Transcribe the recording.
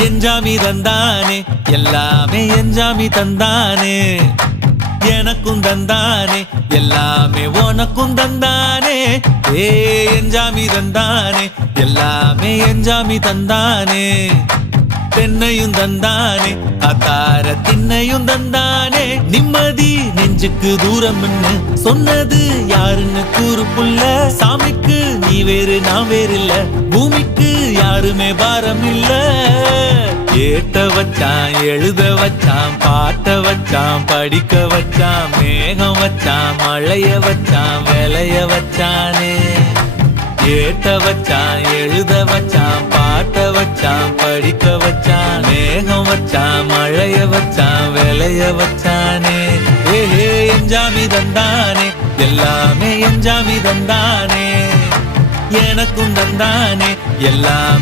எஞ்சாமி தந்தானே எல்லாமே எஞ்சாமி தந்தானே எனக்கும் தந்தானே எல்லாமே உனக்கும் தந்தானே ஏ எஞ்சாமி தந்தானே எல்லாமே எஞ்சாமி தந்தானே தென்னையும் தந்தானே அத்தார திண்ணையும் தந்தானே நிம்மதி நெஞ்சுக்கு தூரம் சொன்னது யாருன்னு கூறு புள்ள சாமிக்கு நீ வேறு நான் வேறு இல்ல பூமிக்கு யாருமே பாரம் இல்ல ஏத்த வச்சான் எழுத வச்சான் பாட்ட வச்சான் படிக்க வச்சான் மேகம் வச்சான் மழைய வச்சான் விளைய வச்சானே ஏத்த வச்சான் எழுத வச்சான் பாட்ட வச்சான் படிக்க வச்சான் மேகம் வச்சான் மழைய வச்சான் விளைய வச்சானே ஏஹே எஞ்சாமி தந்தானே எல்லாமே எஞ்சாமி தந்தானே எனக்கும் தந்தானே எல்லாம்